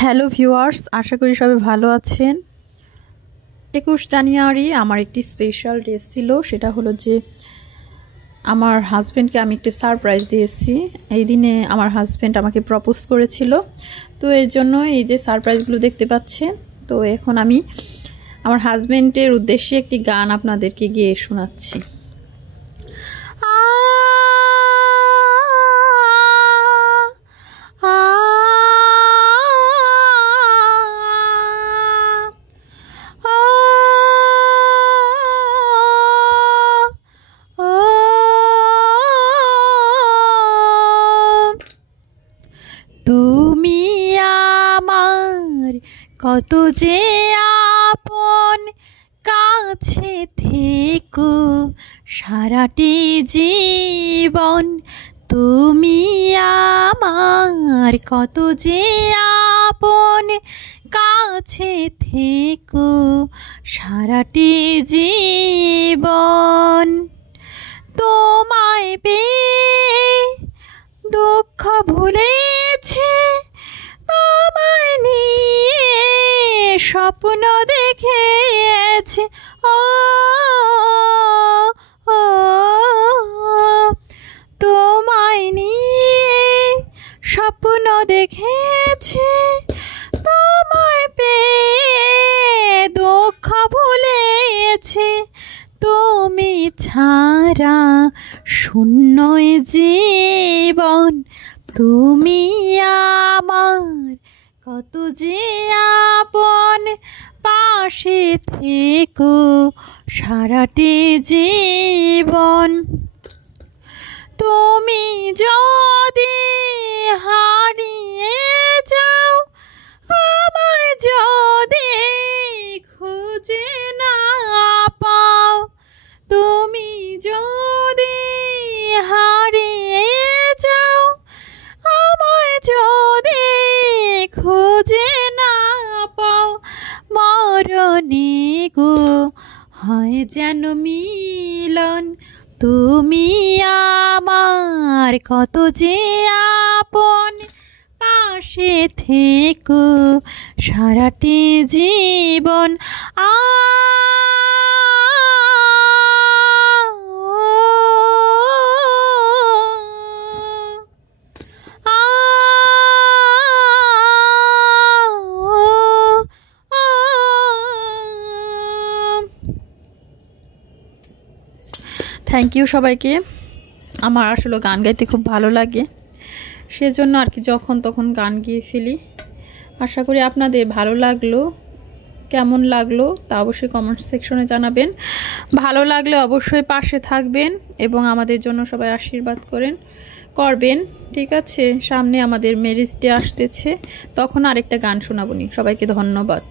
Hello viewers, আশা করি সবাই ভালো আছেন। 21 জানুয়ারি আমার একটি স্পেশাল ডে ছিল। সেটা হলো যে আমার হাজব্যান্ডকে আমি একটি সারপ্রাইজ দিয়েছি। এই দিনে আমার হাজব্যান্ড আমাকে প্রপোজ করেছিল। তো এই জন্য এই যে সারপ্রাইজগুলো দেখতে পাচ্ছেন। তো এখন আমি আমার হাজব্যান্ডের উদ্দেশ্যে একটি গান আপনাদেরকে গেয়ে শোনাচ্ছি। তুমি আমার কত যে আপন, কাছে থেকো সারাটি জীবন। তুমি আমার কত যে আপন, কাছে থেকো সারাটি জীবন। তোমায় পেয়ে দুঃখ ভুলেছে, তোমায় নিয়ে স্বপ্ন দেখেছে। ও তোমায় নিয়ে স্বপ্ন দেখেছে, তোমায় পেয়ে দুঃখ ভুলেছে। তুমি ছাড়া শূন্য জীবন। তুমি আমার কত যে আপন, পাশে থেকো সারাটি জীবন। তুমি যদি হারিয়ে যাও, আমায় যদি খুঁজে না পাও, তুমি যদি হারিয়ে যাও, আমায় যদি খুঁজে না পাও, মরণে গো হয় যেন মিলন। তুমি আমার কত যে আপন, পাশে থেকো সারাটি জীবন। থ্যাংক ইউ সবাইকে। আমার আসলে গান গাইতে খুব ভালো লাগে, সেজন্য আর কি যখন তখন গান গেয়ে ফেলি। আশা করি আপনাদের ভালো লাগলো। কেমন লাগলো তা অবশ্যই কমেন্ট সেকশনে জানাবেন। ভালো লাগলে অবশ্যই পাশে থাকবেন এবং আমাদের জন্য সবাই আশীর্বাদ করবেন। ঠিক আছে, সামনে আমাদের ম্যারেজ ডে আসতেছে, তখন আরেকটা গান শোনাবনি। সবাইকে ধন্যবাদ।